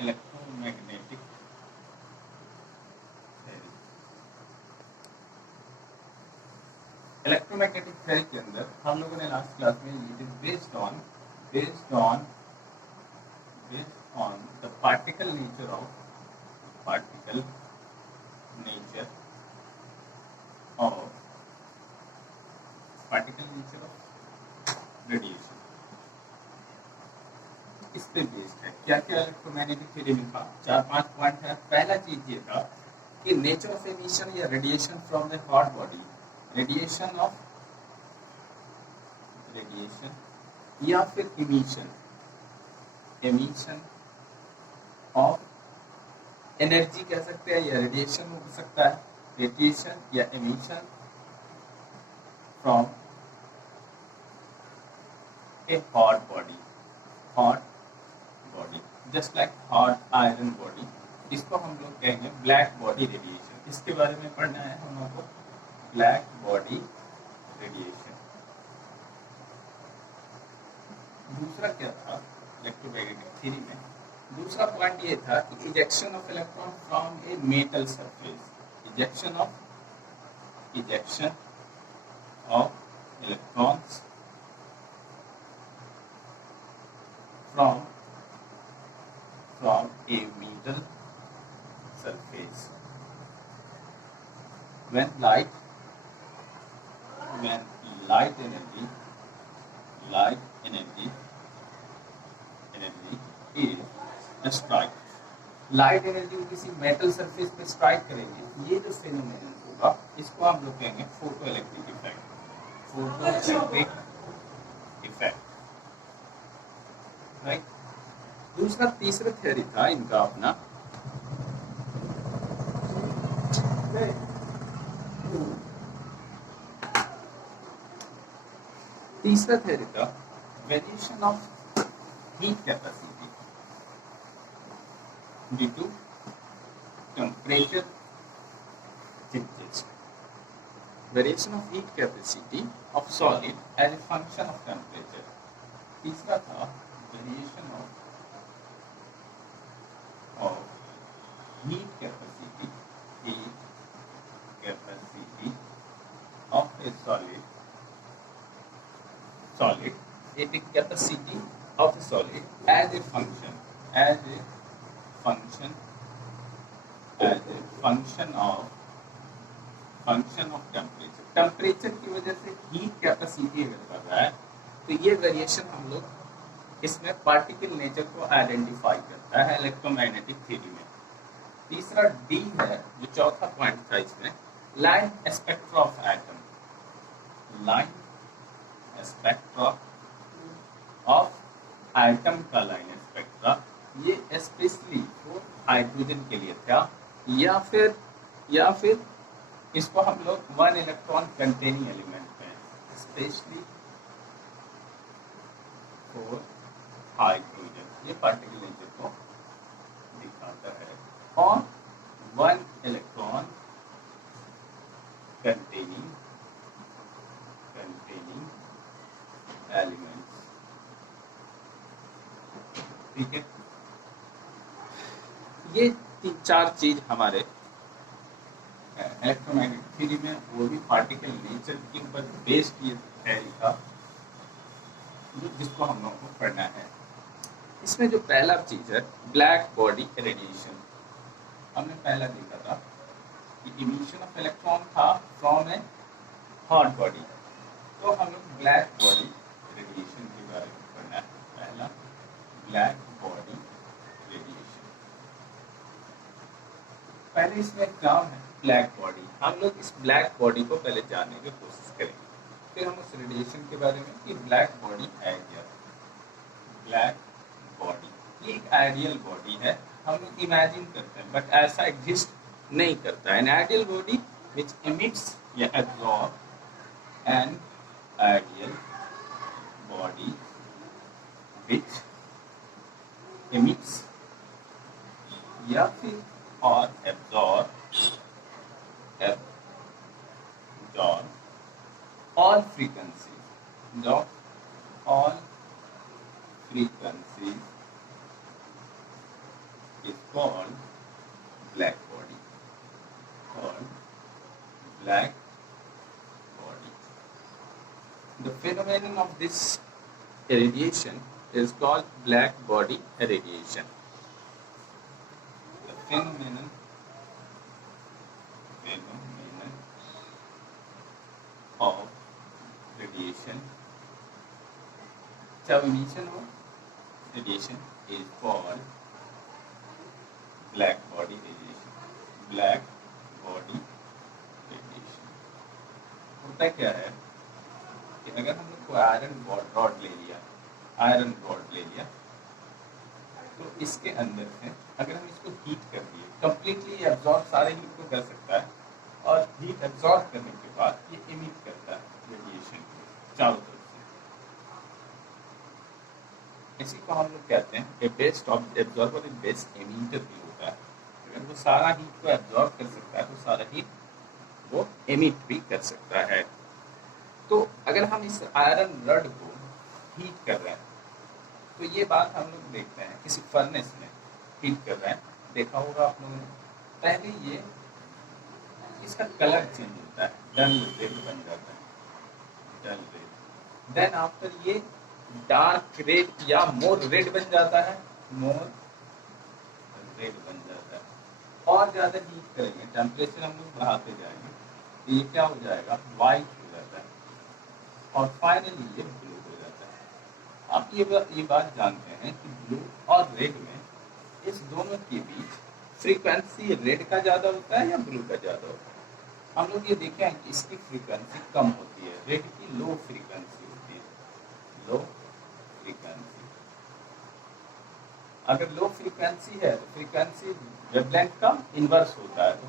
Electromagnetic theory. Electromagnetic theory के अंदर हम लोगों ने लास्ट क्लास में it is based on the particle nature of radiation. इस पे बेस्ड है क्या क्या इलेक्ट्रोमैग्नेटिक थ्योरी में था। 4-5 पॉइंट है। पहला चीज ये था कि नेचर ऑफ एमिशन या radiation from the hot body, radiation या फिर एमिशन ऑफ एनर्जी कह सकते हैं, या रेडिएशन हो सकता है, रेडिएशन या emission from A hot body just like hot iron body. इसको हम लोग कहेंगे ब्लैक बॉडी रेडिएशन। इसके बारे में पढ़ना है हम लोग को, ब्लैक बॉडी रेडिएशन। दूसरा क्या था इलेक्ट्रोमैग्नेटिक थ्योरी में, दूसरा पॉइंट ये था कि ejection of electron from a metal surface, ejection of electrons from a metal surface when light energy is strike, light energy किसी मेटल सरफेस पे स्ट्राइक करेंगे, ये जो फेनोमेनन होगा इसको हम लोग कहेंगे फोटो इलेक्ट्रिक इफेक्ट, राइट। दूसरा तीसरा थ्योरी था इनका अपना, तीसरा थ्योरी था variation of heat capacity due to temperature changes, variation of heat capacity of solid as a function of temperature. तीसरा था variation of heat capacity of a solid, heat capacity of a solid as a function of temperature की वजह से heat capacity अगर बढ़ रहा है तो ये वेरिएशन हम लोग इसमें पार्टिकल नेचर को आइडेंटिफाई करता है इलेक्ट्रोमैग्नेटिक थ्योरी में। तीसरा डी है जो चौथा पॉइंट था इसमें, line spectra of atom, line spectra of atom का लाइन स्पेक्ट्रा, ये स्पेशली वो हाइड्रोजन के लिए था, या फिर इसको हम लोग 1 इलेक्ट्रॉन कंटेनिंग एलिमेंट में स्पेशली फॉर हाइड्रोजन, ये पार्टिकल नेचर को दिखाता है, और 1 इलेक्ट्रॉन कंटेनिंग एलिमेंट्स, ठीक है। ये 3-4 चीज हमारे इलेक्ट्रोमैग्नेटिक थ्योरी में, वो भी पार्टिकल नेचर के ऊपर बेस्ड ये थ्योरी था जिसको हम लोग को पढ़ना है। इसमें जो पहला चीज है ब्लैक बॉडी रेडिएशन, हमने पहला देखा था कि इमिशन ऑफ इलेक्ट्रॉन था फ्रॉम ए हॉट बॉडी, तो हम लोग ब्लैक बॉडी रेडिएशन के बारे में पढ़ना है। पहला ब्लैक बॉडी रेडिएशन, पहले इसमें एक नाम है ब्लैक बॉडी, हम लोग इस ब्लैक बॉडी को पहले जानने की कोशिश करेंगे, फिर हम उस रेडिएशन के बारे में कि ब्लैक बॉडी है क्या। ब्लैक बॉडी ये एक आइडियल बॉडी है, हम लोग इमेजिन करते हैं बट ऐसा एग्जिस्ट नहीं करता है। An ideal body which emits या absorb, an ideal body which emits या फिर और absorb all frequencies phenomenon of this irradiation is called black body irradiation. The phenomenon of radiation, emission of radiation is called black body radiation. Black body radiation होता क्या है कि अगर हम लोग को आयरन रॉड ले लिया, तो इसके अंदर से अगर हम इसको हीट कर दिए, कंप्लीटली एब्जॉर्ब सारे हीट को कर सकता है, और हीट एब्जॉर्ब करने के बाद ये इमिट करता है रेडिएशन को चारों तरफ से। इसी को हम लोग कहते हैं ए best absorber is best emitter भी होता है। अगर वो सारा हीट को एब्जॉर्ब कर सकता है तो सारा हीट वो एमिट भी कर सकता है। तो अगर हम इस आयरन रड को हीट कर रहे हैं, तो ये बात हम लोग देखते हैं किसी फर्नेस में हीट कर रहे हैं, देखा होगा आप लोगों ने, पहले ये इसका कलर चेंज होता है, डल रेड बन जाता है, डल रेड। देन आफ्टर ये डार्क रेड या मोर रेड बन जाता है, मोर रेड बन जाता है। और ज्यादा हीट करेंगे, टेम्परेचर हम लोग बढ़ाते जाएंगे तो ये क्या हो जाएगा, व्हाइट हो जाता है, और फाइनली ये ब्लू हो जाता है। आप ये बात जानते हैं कि ब्लू और रेड में इस दोनों के बीच फ्रीक्वेंसी रेड का ज्यादा होता है या ब्लू का ज्यादा होता है? हम लोग ये देखे हैं कि इसकी फ्रीक्वेंसी कम होती है, रेड की लो फ्रीक्वेंसी होती है, लो फ्रीक्वेंसी। अगर लो फ्रीक्वेंसी है तो फ्रीक्वेंसी वेवलेंथ का इनवर्स होता है, तो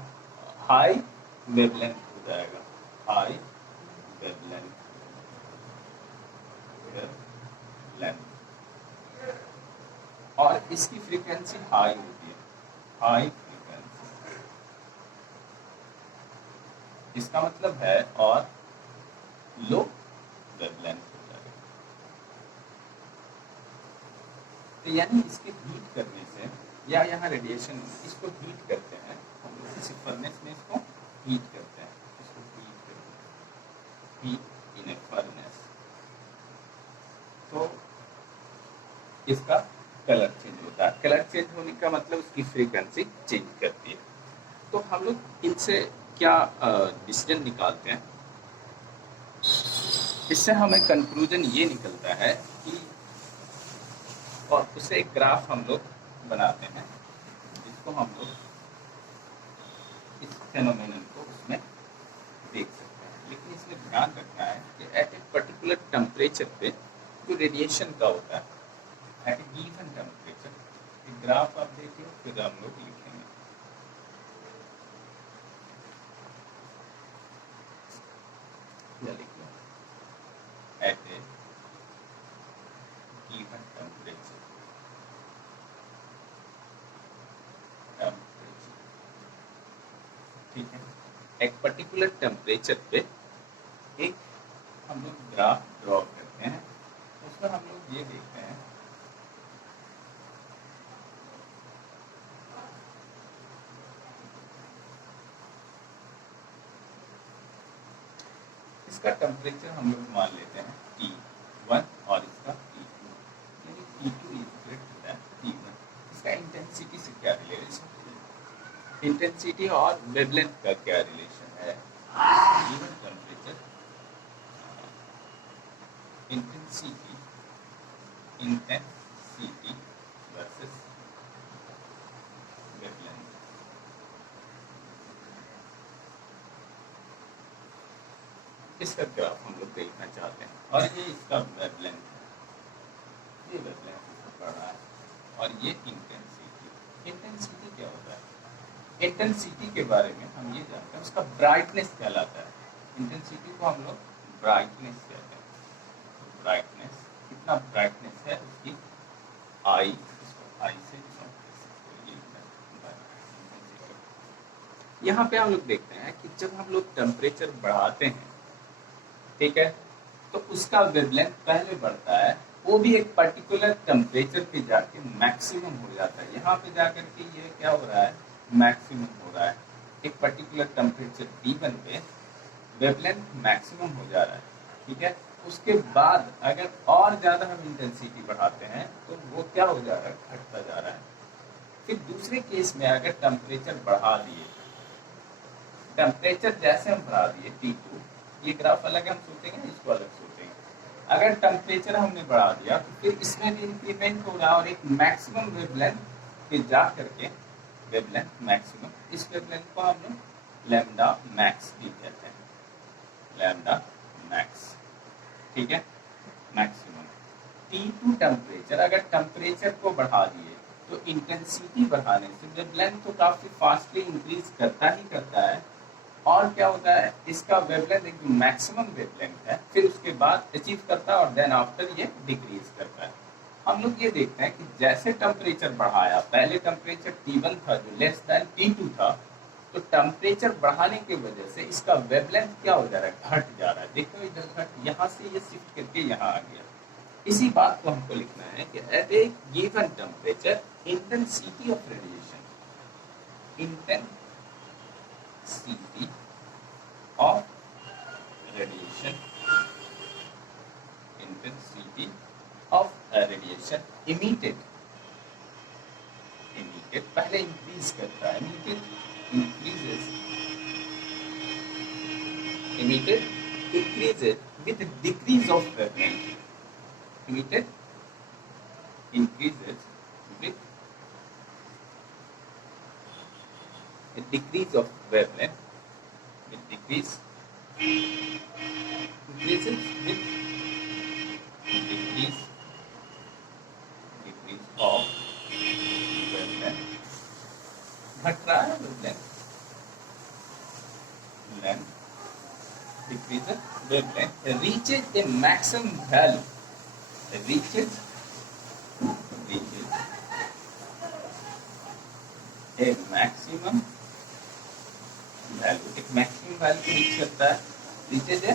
हाई वेवलेंथ हो जाएगा, हाई वेवलेंथ। और इसकी फ्रीक्वेंसी हाई होती है, हाई फ्रीक्वेंसी, इसका मतलब है, और लो वेवलेंथ हो जाएगा। तो यानी इसके हीट करने से, या यहाँ रेडिएशन इसको हीट करते हैं हम लोग, किसी फर्नेस में इसको हीट करते हैं, इसको हीट करते हैं, हीट इन ए फर्नेस, तो इसका कलर चेंज होता है। कलर चेंज होने का मतलब उसकी फ्रीक्वेंसी चेंज करती है। तो हम लोग इनसे क्या डिसीजन निकालते हैं, इससे हमें कंक्लूजन ये निकलता है कि, और उसे एक ग्राफ हम लोग बनाते हैं जिसको हम लोग इस फेनोमेनन को उसमें देख सकते हैं। लेकिन इसमें ध्यान रखना है कि एट ए पर्टिकुलर टेम्परेचर पे जो रेडिएशन का होता है, एट ए गिवन टेम्परेचर, एक ग्राफ आप देखिए, फिर हम लोग लिखेंगे। एट ए गिवन टेम्परेचर, ठीक है, एक पर्टिकुलर टेम्परेचर पे एक हम लोग ग्राफ ड्रॉ करते हैं। उसमें हम लोग ये देखते हैं इसका टेम्परेचर हम लोग मान लेते हैं T1 और इसका T2, यानी T2 is greater than T1। इसका इंटेंसिटी से क्या रिलेशन है, इंटेंसिटी और वेवलेंथ का क्या रिलेशन है, given temperature, intensity versus wavelength. इसका ग्राफ हम लोग देखना चाहते हैं, और ये इसका वेवलेंथ है, ये वेवलेंथ इसका पड़ रहा है, और ये इंटेंसिटी। इंटेंसिटी क्या होता है, इंटेंसिटी के बारे में हम ये जानते हैं, उसका ब्राइटनेस कहलाता है। इंटेंसिटी को हम लोग ब्राइटनेस कहते हैं। ब्राइटनेस, कितना ब्राइटनेस है उसकी, आई, इसको आई से यहाँ पे हम लोग देखते हैं कि जब हम लोग टेम्परेचर बढ़ाते हैं, ठीक है, तो उसका वेवलेंथ पहले बढ़ता है, वो भी एक पर्टिकुलर टेम्परेचर पे जाके मैक्सिमम हो जाता है। यहाँ पे जाकर के ये क्या हो रहा है, मैक्सिमम हो रहा है। एक पर्टिकुलर टेम्परेचर T1 पे वेवलेंथ मैक्सिमम हो जा रहा है, ठीक है। उसके बाद अगर और ज़्यादा हम इंटेंसिटी बढ़ाते हैं तो वो क्या हो जा रहा है, घटता जा रहा है। फिर दूसरे केस में अगर टेम्परेचर बढ़ा दिए, टेम्परेचर जैसे हम बढ़ा दिए T2, ये ग्राफ अलग हम सोचेंगे, इसको अलग सोचेंगे। अगर टेम्परेचर हमने बढ़ा दिया तो फिर इसमें भी इंक्रीमेंट हो रहा है और एक मैक्सिमम वेवलेंथ पे जा करके, वेवलेंथ मैक्सिमम, इस वेवलेंथ को हम लोग लैम्डा मैक्स भी कहते हैं, लैम्डा मैक्स, ठीक है, मैक्सिमम। T2 टेम्परेचर, अगर टेम्परेचर को बढ़ा दिए तो इंटेंसिटी बढ़ाने से वेवलेंथ तो काफी फास्टली इंक्रीज करता ही करता है, और क्या होता है, इसका वेवलेंथ एक मैक्सिमम वेवलेंथ है, फिर उसके बाद अचीव करता है और देन आफ्टर ये डिक्रीज करता है। हम लोग ये देखते हैं कि जैसे टेम्परेचर बढ़ाया, पहले टेम्परेचर T1 था जो लेस देन T2 था, तो टेम्परेचर बढ़ाने की वजह से इसका वेवलेंथ क्या हो जा रहा है, घट जा रहा है। देखो इधर घट, यहाँ से ये शिफ्ट करके यहाँ आ गया। इसी बात को हमको लिखना है कि at a given temperature intensity of radiation, intensity of radiation, intensity of radiation emitted, पहले इंक्रीज करता है, emitted increases with decrease of wavelength, emitted increases with a decrease of wavelength, with decrease increases with decrease of wavelength, घट रहा है wavelength, decreases wavelength, reaches a maximum value, reaches a maximum value, एक maximum value को reach करता है, reaches a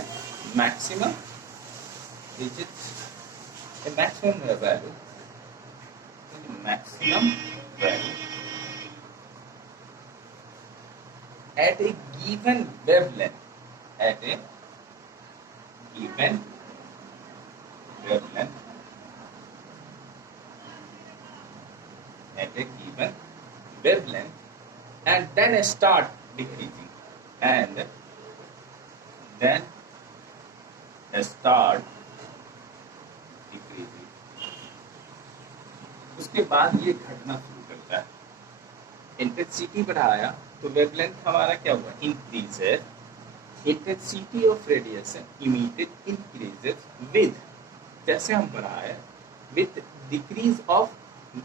maximum value, at a given wavelength, at a given wavelength, and then start decreasing, and then start decreasing, उसके बाद ये घटना शुरू करता है। इंटेंसिटी बढ़ाया तो वेवलेंथ हमारा क्या हुआ, इंक्रीज है। Intensity of radiation emitted increases with, जैसे हम बढ़ाए, with decrease of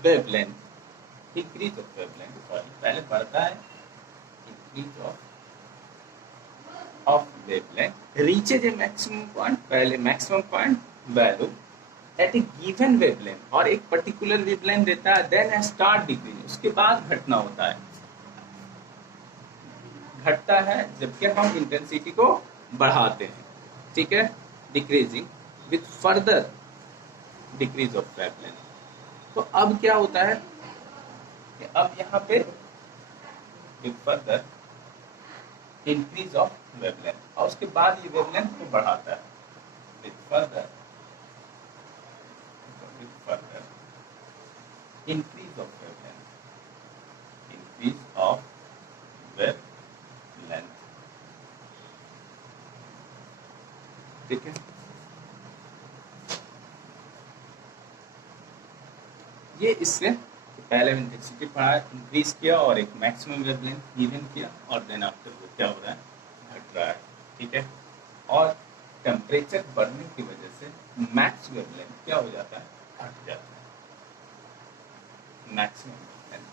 wavelength, increase of wavelength, sorry पहले बढ़ता है, increase of wavelength, reaches A maximum point, पहले maximum point value eight a given wavelength, और एक पर्टिकुलर वेवलेंथ देता है, देन स्टार्ट डिक्रीज, उसके बाद घटना होता है, घटता है जबकि हम इंटेंसिटी को बढ़ाते हैं, ठीक है, decreasing with further decrease of wavelength. तो अब क्या होता है कि अब यहाँ पे with further increase of wavelength, और उसके बाद ये वेवलेंथ को बढ़ाता है, with further increase of wavelength, increase of wavelength, ठीक है। ये इससे पहले इंटेंसिटी बढ़ा, इंक्रीज किया और एक मैक्सिमम वेवलेंथ गिवन किया, और देन आफ्टर वो क्या हो रहा है, घट रहा है, ठीक है। और टेम्परेचर बढ़ने की वजह से मैक्स वेवलेंथ क्या हो जाता है, घट जाता है, मैक्सिमम वेवलेंथ।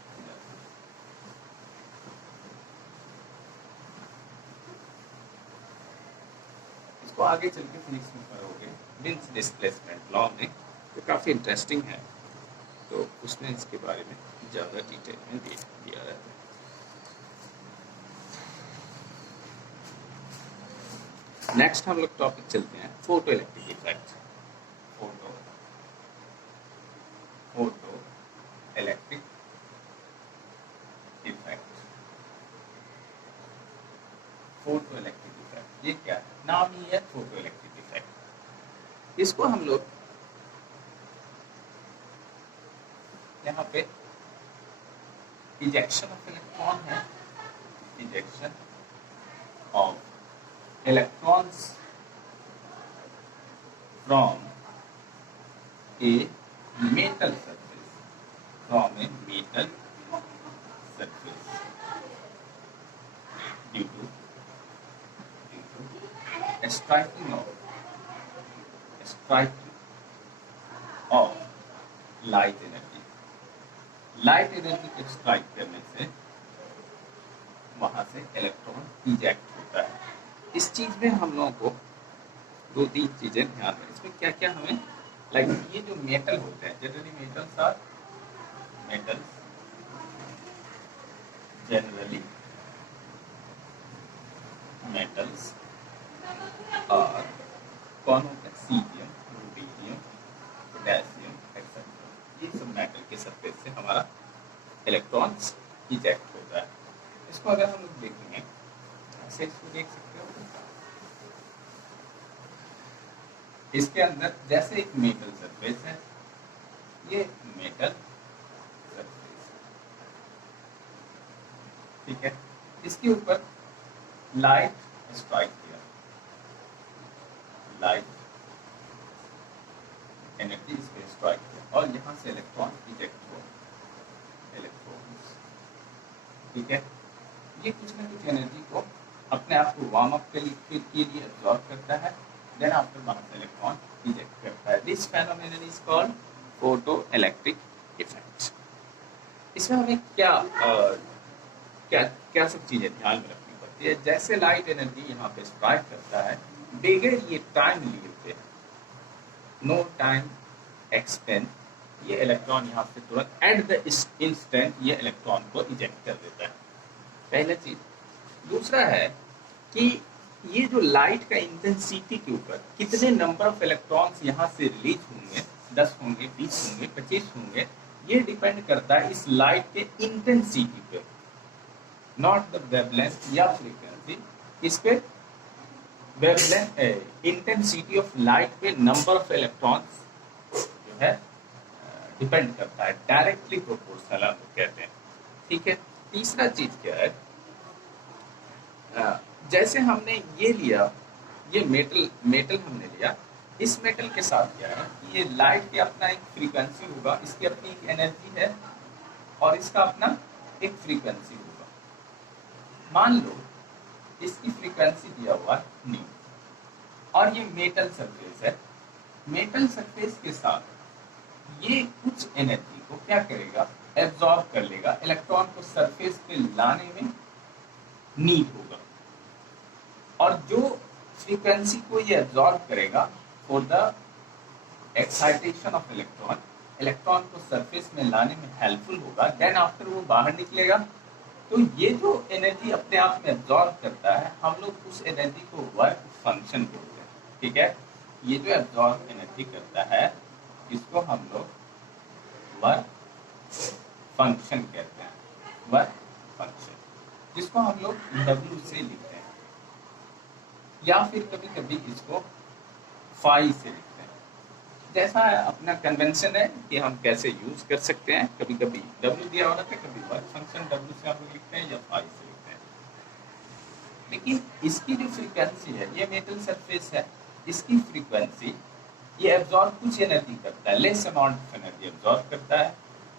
इसको आगे चल के फिजिक्स में पढ़ोगे, बिन्स डिस्प्लेसमेंट लॉ में, तो काफ़ी इंटरेस्टिंग है, तो उसमें इसके बारे में ज़्यादा डिटेल में दिया रहता है। नेक्स्ट हम लोग टॉपिक चलते हैं photo electric effect, photo electric effect, photo electric effect, ये क्या है, नाम ही है फोटो इलेक्ट्रिक इफेक्ट। इसको हम लोग यहाँ पे इजेक्शन ऑफ इलेक्ट्रॉन है, ejection of electrons from a metal surface, from a metal surface due to striking of light energy. Light energy को स्ट्राइक करने से वहां से इलेक्ट्रॉन इजेक्ट होता है। इस चीज में हम लोगों को दो तीन चीजें ध्यान में, इसमें क्या क्या हमें लाइक ये जो मेटल होते हैं, generally metals are metals generally metals और कौन होता है, सीरियम, रूबिडियम, पोटेशियम एक्सेट्रा, ये सब मेटल के सरफेस से हमारा इलेक्ट्रॉन्स इजेक्ट होता है। इसको अगर हम लोग देखेंगे ऐसे, इसको देख सकते हो, इसके अंदर जैसे एक मेटल सरफेस है, ये मेटल सरफेस, ठीक है, इसके ऊपर लाइट स्ट्राइक किया, लाइट एनर्जी इस पे स्ट्राइक किया और यहाँ से इलेक्ट्रॉन इजेक्ट हुआ, इलेक्ट्रॉन्स, ठीक है, ये कुछ ना कुछ एनर्जी को अपने आप को वार्म अप के लिए एब्जॉर्ब करता है, देन आफ्टर वहां से इलेक्ट्रॉन इजेक्ट करता है। This phenomenon is called photo electric effect. इसमें हमें क्या सब चीजें ध्यान में रखनी पड़ती है। जैसे लाइट एनर्जी यहाँ पे स्ट्राइक करता है, बगैर ये टाइम लिए हुए, नो टाइम एक्सपेंड, ये इलेक्ट्रॉन यहाँ से तुरंत एट द इंस्टेंट ये इलेक्ट्रॉन को इजेक्ट कर देता है, पहला चीज। दूसरा है कि ये जो लाइट का इंटेंसिटी के ऊपर कितने नंबर ऑफ इलेक्ट्रॉन्स यहाँ से रिलीज होंगे, 10 होंगे, 20 होंगे, 25 होंगे, ये डिपेंड करता है इस लाइट के इंटेंसिटी पे, नॉट द वेवलेंथ या फ्रीक्वेंसी। इस पे वेवलेंथ, इंटेंसिटी ऑफ लाइट पे नंबर ऑफ इलेक्ट्रॉन्स जो है डिपेंड करता है, डायरेक्टली प्रोपोर्शनल हम कहते हैं, ठीक है। तीसरा चीज क्या है, जैसे हमने ये लिया, ये मेटल हमने लिया, इस मेटल के साथ क्या है कि ये लाइट के अपना एक फ्रीक्वेंसी होगा, इसकी अपनी एक एनर्जी है और इसका अपना एक फ्रीक्वेंसी होगा। मान लो इसकी फ्रीक्वेंसी दिया हुआ न्यू और ये मेटल सरफेस है, मेटल सरफेस के साथ ये कुछ एनर्जी को क्या करेगा, एब्जॉर्ब कर लेगा, इलेक्ट्रॉन को सरफेस पे लाने में नीड होगा, और जो फ्रीक्वेंसी को ये एब्जॉर्ब करेगा for the excitation of electron, electron को सरफेस में लाने में हेल्पफुल होगा, देन आफ्टर वो बाहर निकलेगा। तो ये जो एनर्जी अपने आप में एब्जॉर्ब करता है, हम लोग उस एनर्जी को वर्क फंक्शन बोलते हैं, ठीक है। ये जो एब्जॉर्ब एनर्जी करता है, इसको हम लोग वर्क फंक्शन कहते हैं, वर्क फंक्शन, जिसको हम लोग W से लिखते हैं, या फिर कभी कभी इसको फाई से लिखते हैं। जैसा अपना कन्वेंशन है कि हम कैसे यूज कर सकते हैं, कभी कभी W दिया होता है, कभी वर्क फंक्शन W से आप लोग लिखते हैं या फाई से लिखते हैं। लेकिन इसकी जो फ्रीक्वेंसी है, ये मेटल सरफेस है, इसकी फ्रीक्वेंसी ये एब्जॉर्ब कुछ एनर्जी करता है, less amount of energy absorb करता है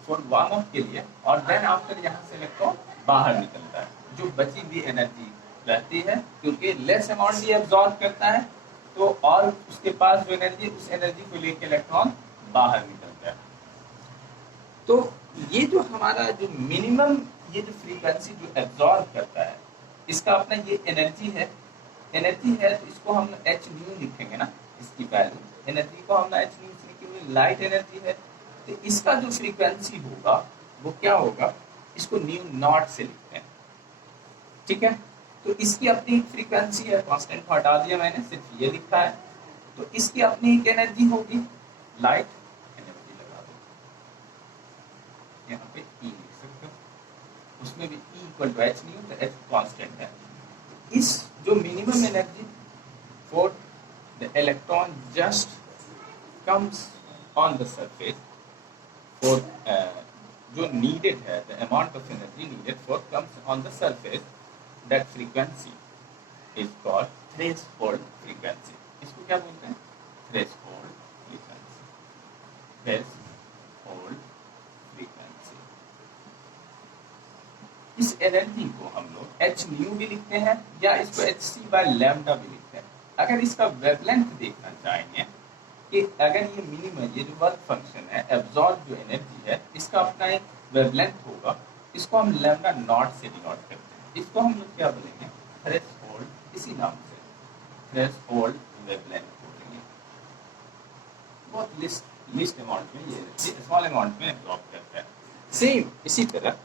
फॉर वार्म अप के लिए, और देन आफ्टर यहाँ से इलेक्ट्रॉन बाहर निकलता है, जो बची हुई एनर्जी रहती है, क्योंकि लेस अमाउंट भी एब्जॉर्ब करता है, तो और उसके पास जो एनर्जी, उस एनर्जी को लेकर इलेक्ट्रॉन बाहर निकलता है। तो ये जो हमारा जो मिनिमम, ये जो फ्रीक्वेंसी जो एब्जॉर्ब करता है, इसका अपना ये एनर्जी है, तो इसको हम एच न्यू लिखेंगे ना, इसकी वैल्यू, एनर्जी को हम एच न्यू लिखेंगे, लाइट एनर्जी है, तो इसका जो फ्रीक्वेंसी होगा वो क्या होगा, इसको न्यू नॉट से लिखते हैं, ठीक है। तो इसकी अपनी एक फ्रीक्वेंसी है, कांस्टेंट हटा दिया मैंने, सिर्फ ये लिखा है, तो इसकी अपनी एक एनर्जी होगी, लाइट एनर्जी लगा दो, यहाँ पे E लिख सकते हो, उसमें भी E equal to H nu, तो एच कांस्टेंट है। इस जो minimum energy for the electron just comes on the surface for जो needed है, the amount of energy needed for comes on the surface, that frequency is called threshold frequency. इसको क्या बोलते हैं? Threshold frequency. Threshold frequency. इस energy को हम लोग h न्यू भी लिखते हैं या इसको hc by lambda भी लिखते हैं. अगर इसका वेवलेंथ देखना चाहेंगे कि अगर ये मिनिमम, ये जो वर्क फंक्शन है, एब्जॉर्ब जो एनर्जी है, इसका अपना एक वेवलेंथ होगा, इसको हम लैम्डा नॉट से डिनोट करते हैं. इसको हम लोग क्या बोलेंगे? थ्रेशोल्ड. इसी नाम से थ्रेशोल्ड वेवलेंथ बोलेंगे. बहुत लिस्ट अमाउंट में, ये स्मॉल अमाउंट में एब्जॉर्ब करता है. सेम इसी तरह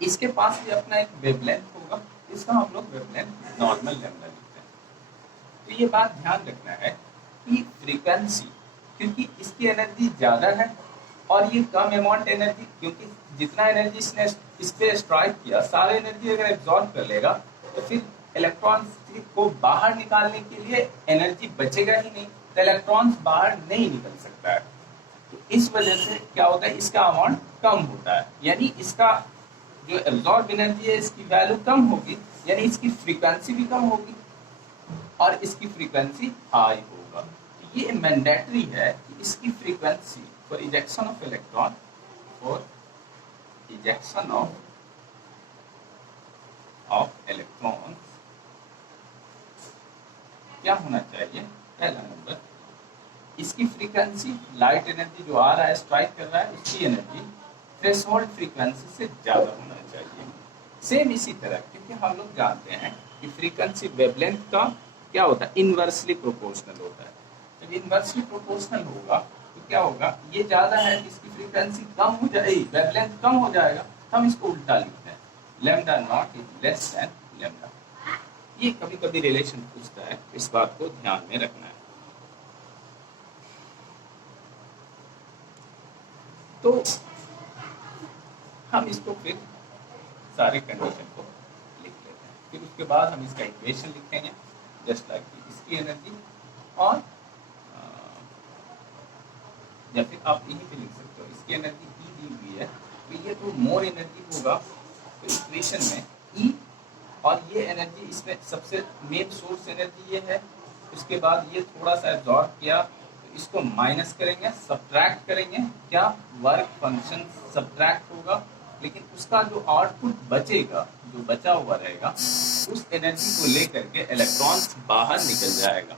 इसके पास भी अपना एक वेवलेंथ होगा, इसका हम लोग वेवलेंथ नॉर्मल लैम्डा लिखते हैं. तो ये बात ध्यान रखना है कि फ्रीक्वेंसी, क्योंकि इसकी एनर्जी ज़्यादा है और ये कम अमाउंट एनर्जी, क्योंकि जितना एनर्जी इसने इस पे स्ट्राइक किया, सारा एनर्जी अगर एब्जॉर्ब कर लेगा तो फिर इलेक्ट्रॉन्स को बाहर निकालने के लिए एनर्जी बचेगा ही नहीं, तो इलेक्ट्रॉन्स बाहर नहीं निकल सकता है. तो इस वजह से क्या होता है, इसका अमाउंट कम होता है, यानी इसका जो एब्जॉर्ब एनर्जी है इसकी वैल्यू कम होगी, यानी इसकी फ्रीक्वेंसी भी कम होगी और इसकी फ्रीक्वेंसी हाई होगा. ये मैंडेटरी है कि इसकी frequency for ejection of electron, for ejection of electron क्या होना चाहिए? पहला नंबर, इसकी फ्रीक्वेंसी, लाइट एनर्जी जो आ रहा है, स्ट्राइक कर रहा है, उसकी एनर्जी थ्रेशोल्ड फ्रीक्वेंसी से ज़्यादा होना चाहिए. सेम इसी तरह, क्योंकि हम लोग जानते हैं कि फ्रीक्वेंसी वेवलेंथ का क्या होता है? इनवर्सली प्रोपोर्शनल होता है. जब इनवर्सली प्रोपोर्शनल होगा तो क्या होगा? ये ज़्यादा है, इसकी फ्रीक्वेंसी कम हो जाएगी, वेवलेंथ कम हो जाएगा, हम इसको उल्टा लिखते हैं, lambda naught is less than lambda. ये कभी कभी रिलेशन पूछता है, इस बात को ध्यान में रखना है. तो हम इसको फिर सारे कंडीशन को लिख लेते हैं, फिर उसके बाद हम इसका इक्वेशन लिखेंगे, जस्ट लाइक इसकी एनर्जी, और या फिर आप यहीं पे लिख सकते हो, इसकी एनर्जी ई दी हुई है, तो ये तो मोर एनर्जी होगा, तो इक्वेशन में ई, और ये एनर्जी इसमें सबसे मेन सोर्स एनर्जी ये है, उसके बाद ये थोड़ा सा एब्जॉर्ब किया, तो इसको माइनस करेंगे, सब्ट्रैक्ट करेंगे, क्या वर्क फंक्शन सब्ट्रैक्ट होगा, लेकिन उसका जो आउटपुट बचेगा, जो बचा हुआ रहेगा, उस एनर्जी को लेकर के इलेक्ट्रॉन्स बाहर निकल जाएगा.